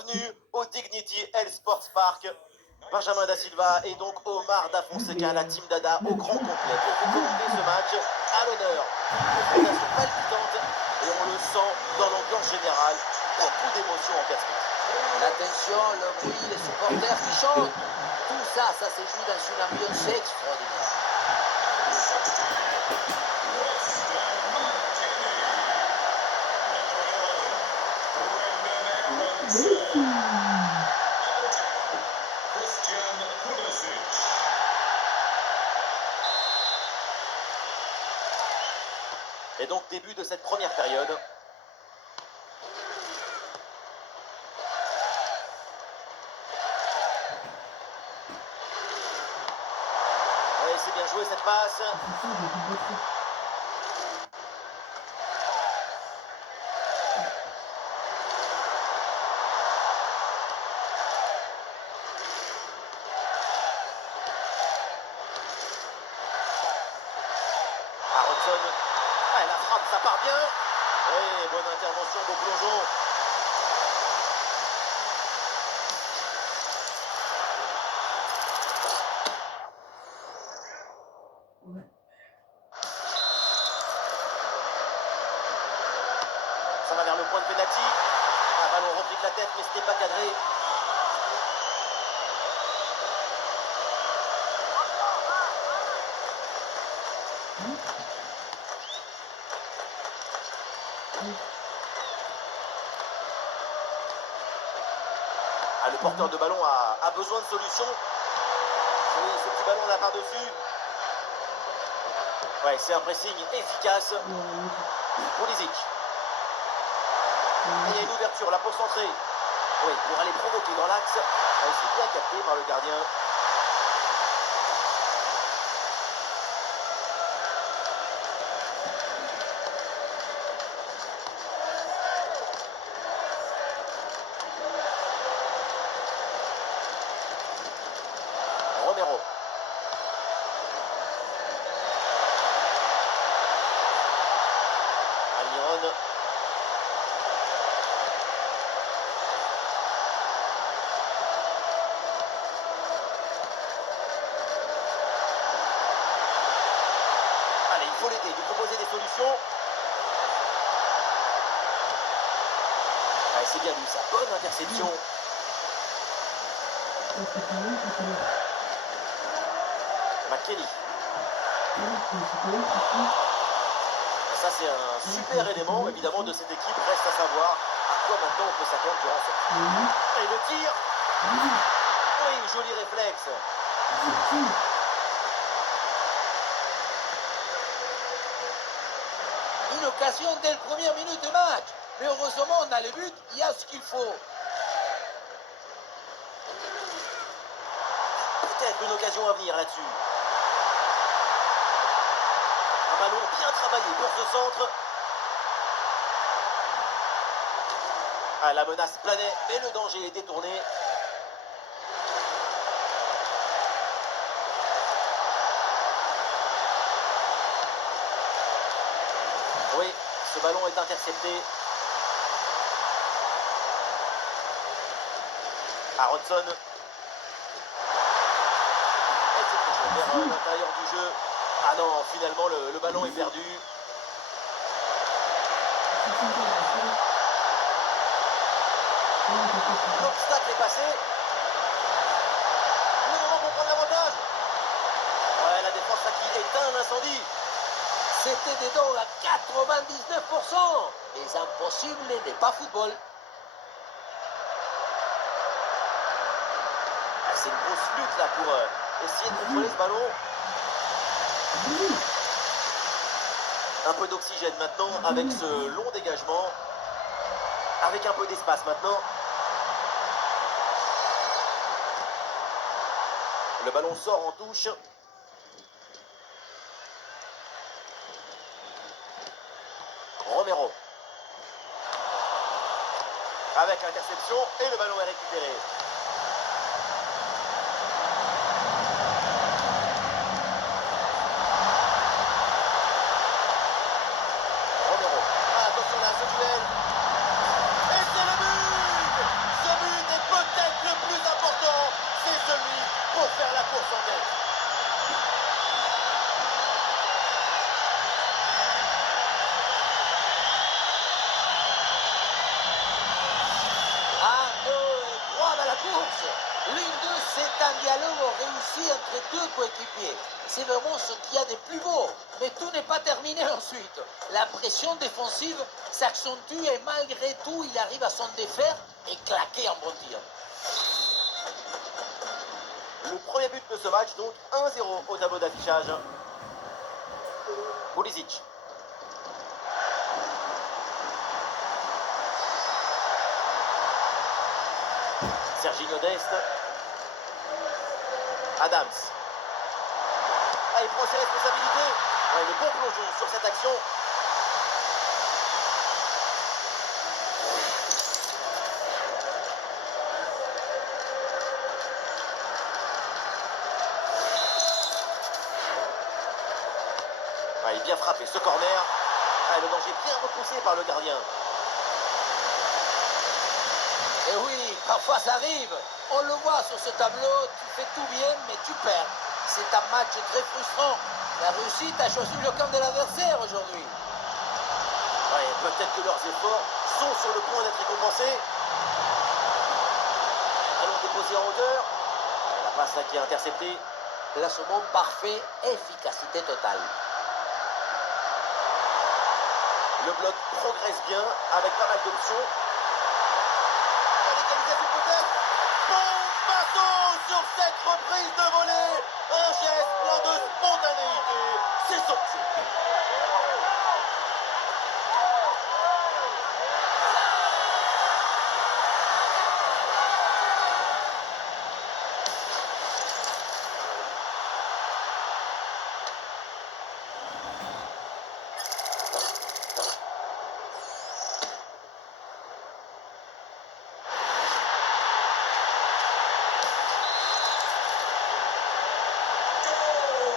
bienvenue au Dignity Health Sports Park. Benjamin Da Silva et donc Omar Da Fonseca, la team Dada au grand complet pour vous commenter ce match à l'honneur. Une fondation palpitante et on le sent dans l'ambiance générale. Beaucoup d'émotions en perspective. L'attention, le bruit, les supporters qui chantent. Tout ça, ça se joue dans une ambiance extraordinaire. Et donc début de cette première période. Oui, c'est bien joué cette passe. Aronson. Ah, la frappe, ça part bien. Oui, bonne intervention, beau plongeon. Ça va vers le point de pénalty. Un ballon rempli de la tête, mais c'était pas cadré. Ah, le porteur de ballon a besoin de solutions. Oui, ce petit ballon là par-dessus. Ouais, c'est un pressing efficace. Pulisic. Il y a une ouverture là pour centrer. Oui, pour aller provoquer dans l'axe. Ouais, c'est bien capté par le gardien. Romero. Almiron. Allez, il faut l'aider, lui proposer des solutions. Ouais, c'est bien lui, sa bonne interception. McKennie. Ça, c'est un super élément, évidemment, de cette équipe. Reste à savoir à quoi maintenant on peut s'attendre durant cette... Et le tir. Oui, joli réflexe. Une occasion dès la première minute de match. Mais heureusement, on a le but, il y a ce qu'il faut. Peut-être une occasion à venir là-dessus. Un ballon bien travaillé pour ce centre. Ah, la menace planait, mais le danger est détourné. Oui, ce ballon est intercepté. Aronson. Et c'est vers l'intérieur du jeu. Ah non, finalement le ballon est perdu. L'obstacle est passé. Le moment pour prendre l'avantage. Ouais, la défense là qui éteint l'incendie. C'était dedans à 99%. Mais impossible n'est pas football. Ah, c'est une grosse lutte là pour essayer de contrôler ce ballon. Un peu d'oxygène maintenant avec ce long dégagement. Avec un peu d'espace maintenant. Le ballon sort en touche. Romero. Avec l'interception et le ballon est récupéré. Romero. Ah, attention là, ce duel. Et c'est le but. Ce but course. L'une d'eux, c'est un dialogue réussi entre deux coéquipiers. C'est vraiment ce qu'il y a de plus beau. Mais tout n'est pas terminé ensuite. La pression défensive s'accentue et malgré tout, il arrive à s'en défaire et claquer un bon tir. Le premier but de ce match, donc 1-0 au tableau d'affichage. Pulisic. Serginho Dest. Adams. Ah, il prend ses responsabilités. Ouais, le bon plongeon sur cette action. Ah, il est bien frappé ce corner. Ah, le danger bien repoussé par le gardien. Et oui, parfois ça arrive. On le voit sur ce tableau, tu fais tout bien, mais tu perds. C'est un match très frustrant. La réussite a choisi le camp de l'adversaire aujourd'hui. Ouais, peut-être que leurs efforts sont sur le point d'être récompensés. Allons déposer en hauteur. La passe là qui est interceptée. Placement parfait, efficacité totale. Le bloc progresse bien avec pas mal d'options. L'égalisation peut-être. Bombasso sur cette reprise de volée. Un geste plein de spontanéité. C'est sorti.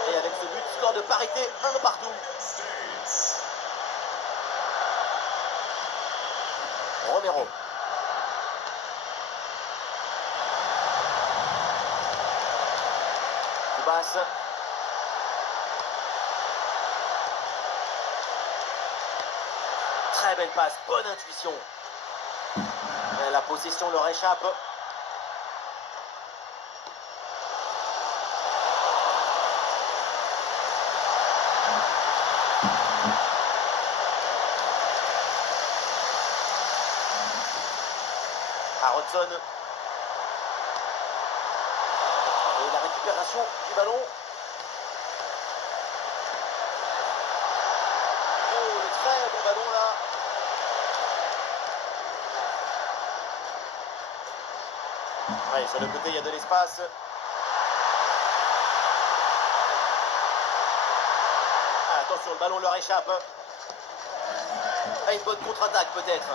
Et avec ce but, score de parité, 1 partout. Romero. Basse. Très belle passe, bonne intuition. Et la possession leur échappe. Aronson. Et la récupération du ballon. Oh, le très bon ballon là. Ouais, sur le côté, il y a de l'espace. Ah, attention, le ballon leur échappe. Ah, une bonne contre-attaque peut-être.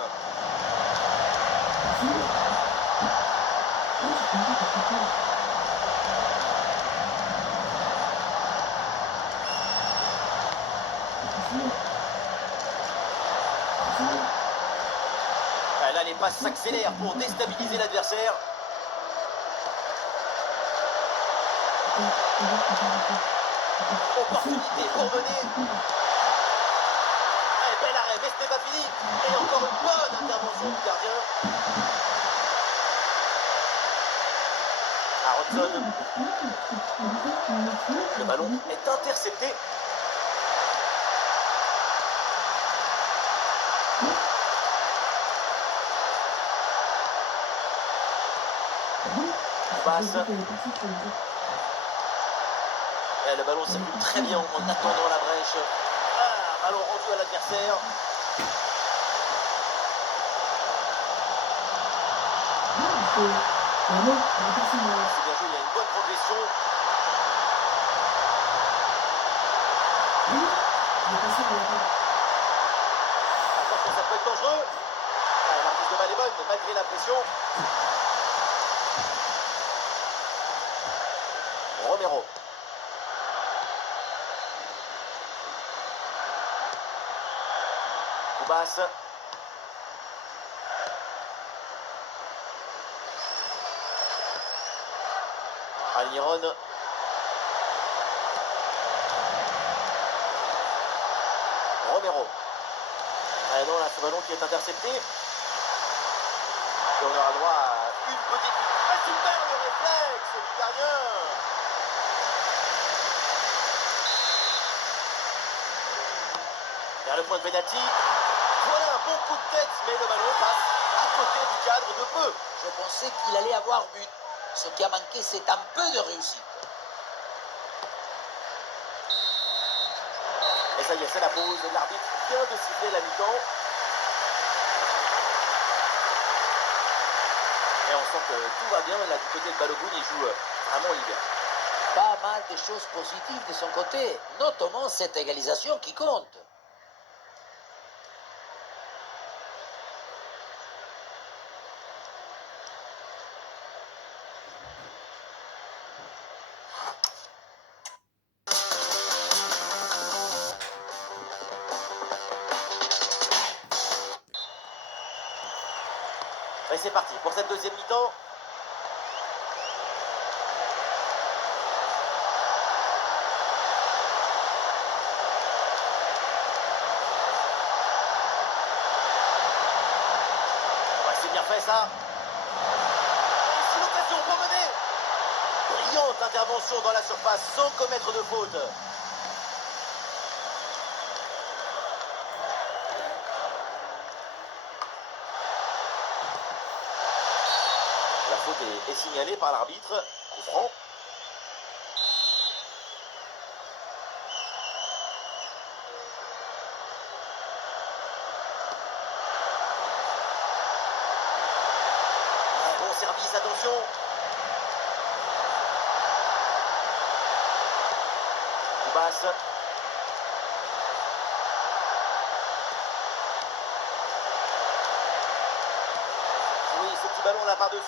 Ah, là, les passes s'accélèrent pour déstabiliser l'adversaire. Opportunité pour mener. Ah, bel arrêt, mais ce n'est pas fini. Et encore une bonne intervention du gardien. Aronson. Le ballon est intercepté. Passe. Et le ballon circule très bien en attendant la brèche. Ah, ballon rendu à l'adversaire. C'est bien joué, il y a une bonne progression. Attention, ça peut être dangereux. Ah, la prise de balle est bonne, malgré la pression. Romero. Koubas. Almiron. Romero. Ah non, là, ce ballon qui est intercepté. Et on aura droit à une petite minute. superbe réflexe du gardien. Vers le point de pénalty. Voilà un bon coup de tête, mais le ballon passe à côté du cadre de peu. Je pensais qu'il allait avoir but. Ce qui a manqué, c'est un peu de réussite. Et ça y est, c'est la pause. L'arbitre vient de siffler la mi-temps. Et on sent que tout va bien. Là, du côté de Balogun, il joue vraiment libre. Pas mal de choses positives de son côté, notamment cette égalisation qui compte. Et c'est parti pour cette deuxième mi-temps. Ouais, c'est bien fait ça. Ici l'occasion pour mener. Brillante intervention dans la surface sans commettre de faute. La faute est signalée par l'arbitre. Coup franc. Bon service, attention. Coup basse. Oui, ce petit ballon là par-dessus.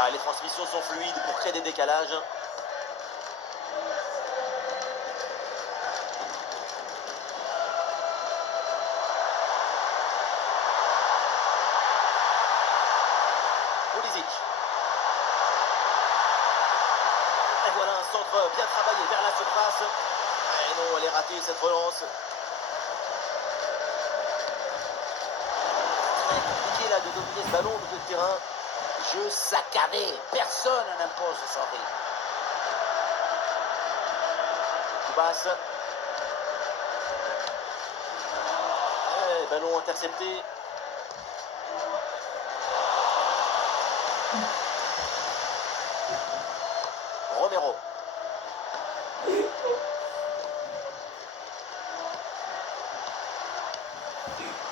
Ah, les transmissions sont fluides pour créer des décalages. Pulisic. Et voilà un centre bien travaillé vers la surface. Et non, elle est ratée cette relance. Très compliqué là de dominer ce ballon au milieu de terrain. Jeu saccadé, personne n'impose son rythme. Coup basse. Et ballon intercepté. Romero.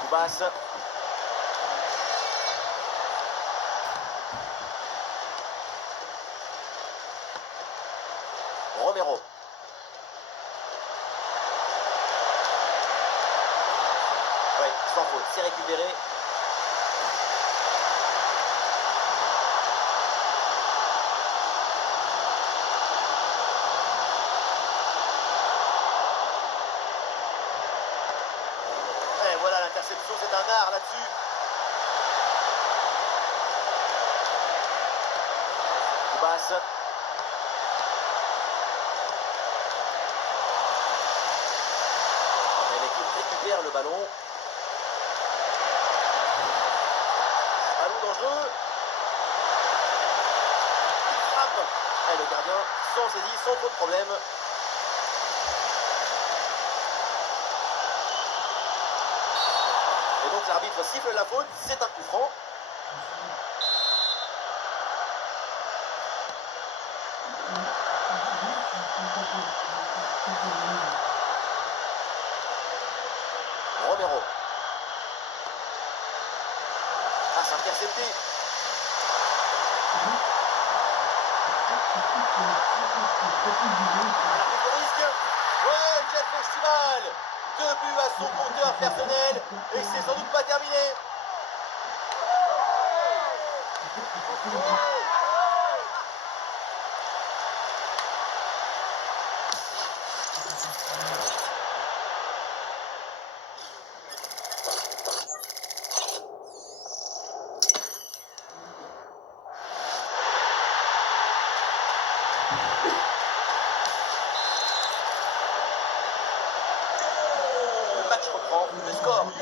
Coup basse. Romero. Ouais, sans faute, c'est récupéré. Et voilà l'interception, c'est un art là-dessus. Coup basse. Et l'équipe récupère le ballon. Ballon dangereux. Il frappe. Et le gardien sans saisie, sans trop de problème. Et donc l'arbitre siffle la faute, c'est un coup franc. Romero. Passe interceptée. À la prise de risque. Ouais, quel festival. 2 buts à son compteur personnel. Et c'est sans doute pas terminé.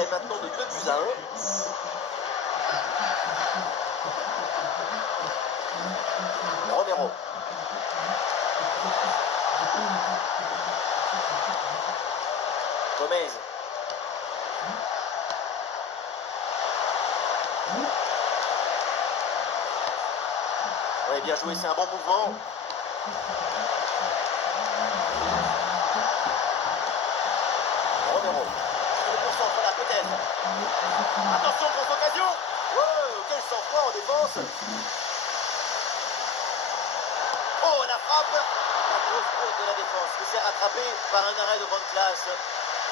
est maintenant de 2-1. Romero. Gomez. Ouais, bien joué, c'est un bon mouvement. Romero. Le concentre là, peut-être. Attention, grosse occasion. Wow, quel sang-froid en défense. Oh, la frappe. La grosse faute de la défense qui s'est rattrapée par un arrêt de bonne classe.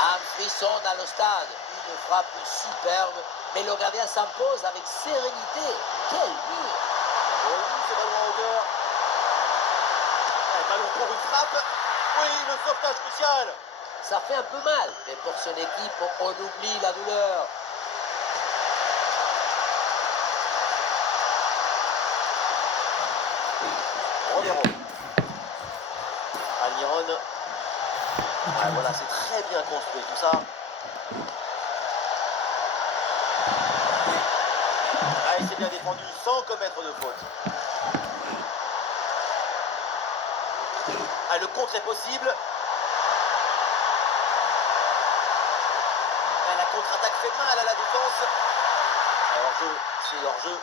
Un frisson dans le stade, une frappe superbe, mais le gardien s'impose avec sérénité. Quel but! Oui, c'est ballon en hauteur. Un ballon pour une frappe. Oui, le sauvetage crucial. Ça fait un peu mal, mais pour son équipe, on oublie la douleur. Romero. Almiron. Ah, voilà, c'est très bien construit tout ça. Ah, il s'est bien défendu sans commettre de faute. Ah, le contre est possible. Ah, la contre-attaque fait mal à la défense. Hors-jeu, c'est hors-jeu.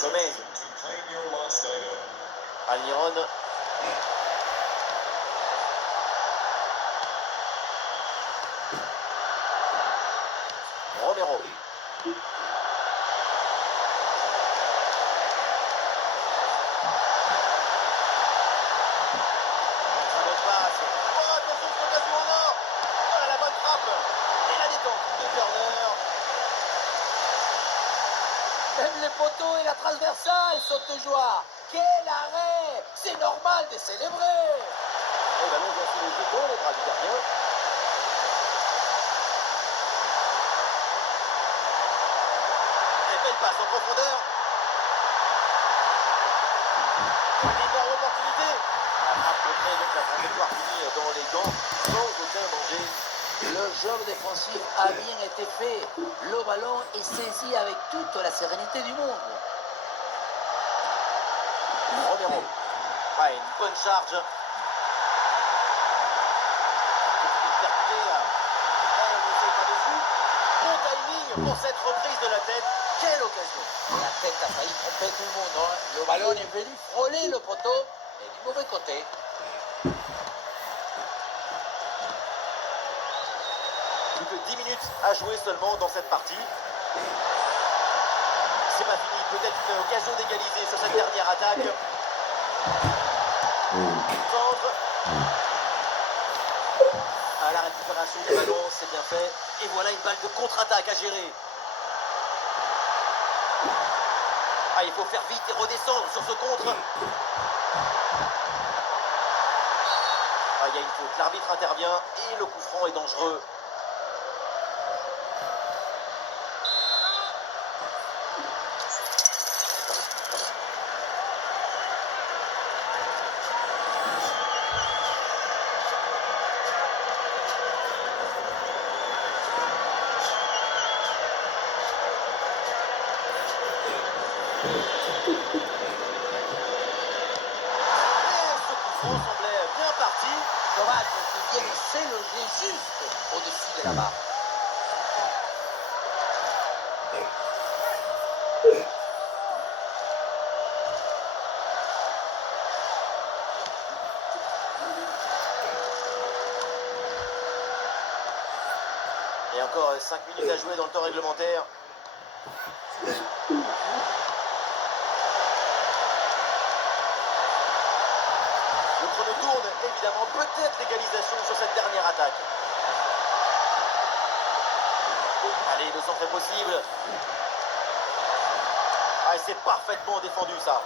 Gomez. Almiron. Romero. Très bonne passe. Oh, attention, cette occasion en or. Oh, la bonne frappe. Et la détente de Turner. Même les poteaux et la transversale sautent de joie. Quel arrêt! C'est normal de célébrer! Et le ballon vient sous les yeux dans les bras du gardien. Et belle passe en profondeur. Une énorme opportunité. La frappe contrée, donc la trajectoire finie dans les gants sans aucun danger. Le jeu défensif a bien été fait. Le ballon est saisi avec toute la sérénité du monde. Romero. Ouais, une bonne charge. Bon timing pour cette reprise de la tête. Quelle occasion. La tête a failli tromper tout le monde, hein. Le ballon est venu frôler le poteau, mais du mauvais côté. Plus que 10 minutes à jouer seulement dans cette partie. C'est pas fini, peut-être une occasion d'égaliser sur cette dernière attaque. Centre. À la récupération du ballon, c'est bien fait. Et voilà une balle de contre-attaque à gérer. Ah, il faut faire vite et redescendre sur ce contre. Ah, il y a une faute. L'arbitre intervient et le coup franc est dangereux. Semblait bien parti. Dommage qu'il vienne s'éloger juste au-dessus de la barre. Et encore 5 minutes à jouer dans le temps réglementaire. Le chrono tourne, évidemment, peut-être l'égalisation sur cette dernière attaque. Allez, le centre est possible. Ah, c'est parfaitement défendu ça.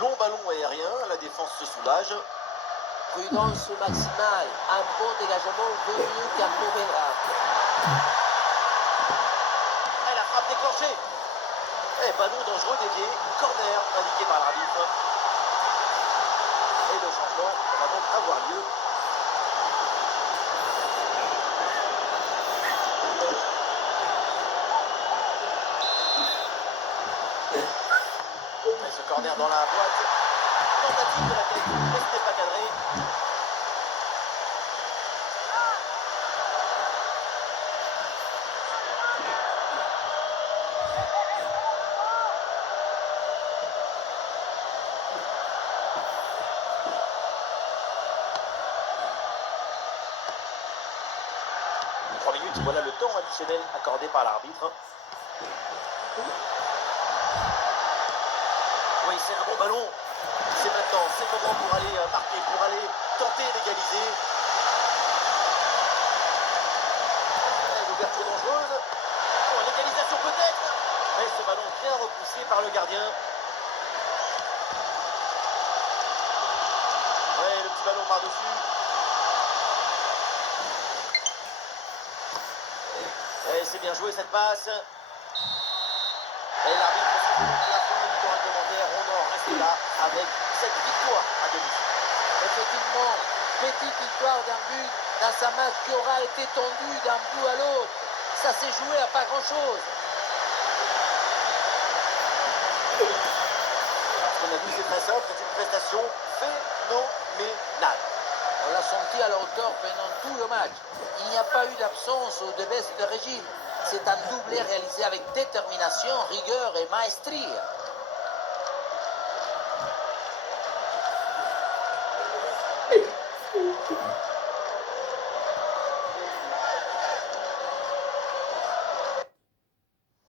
long ballon aérien, la défense se soulage. Prudence maximale. Un bon dégagement vaut mieux qu'un mauvais drap. Et la frappe déclenchée. Et ballon dangereux dévié, corner indiqué par l'arbitre. Et le changement va donc avoir lieu. Et ce corner dans la boîte. Tentative de la tête, mais ce n'est pas cadré. Minutes, voilà le temps additionnel accordé par l'arbitre. Oui, c'est un bon ballon. C'est maintenant, c'est le moment pour aller marquer, pour aller tenter d'égaliser. L'ouverture dangereuse. Oh, l'égalisation peut-être. Mais ce ballon bien repoussé par le gardien. Ouais, le petit ballon par-dessus. Et c'est bien joué cette passe. Et l'arbitre se dit à la fin du temps réglementaire, on en reste là avec cette victoire à domicile. Effectivement, petite victoire d'un but dans un match qui aura été tendu d'un bout à l'autre. Ça s'est joué à pas grand-chose. Ce qu'on a vu, c'est très simple, c'est une prestation phénoménale. On l'a senti à la hauteur pendant tout le match. Il n'y a pas eu d'absence ou de baisse de régime. C'est un doublé réalisé avec détermination, rigueur et maestrie.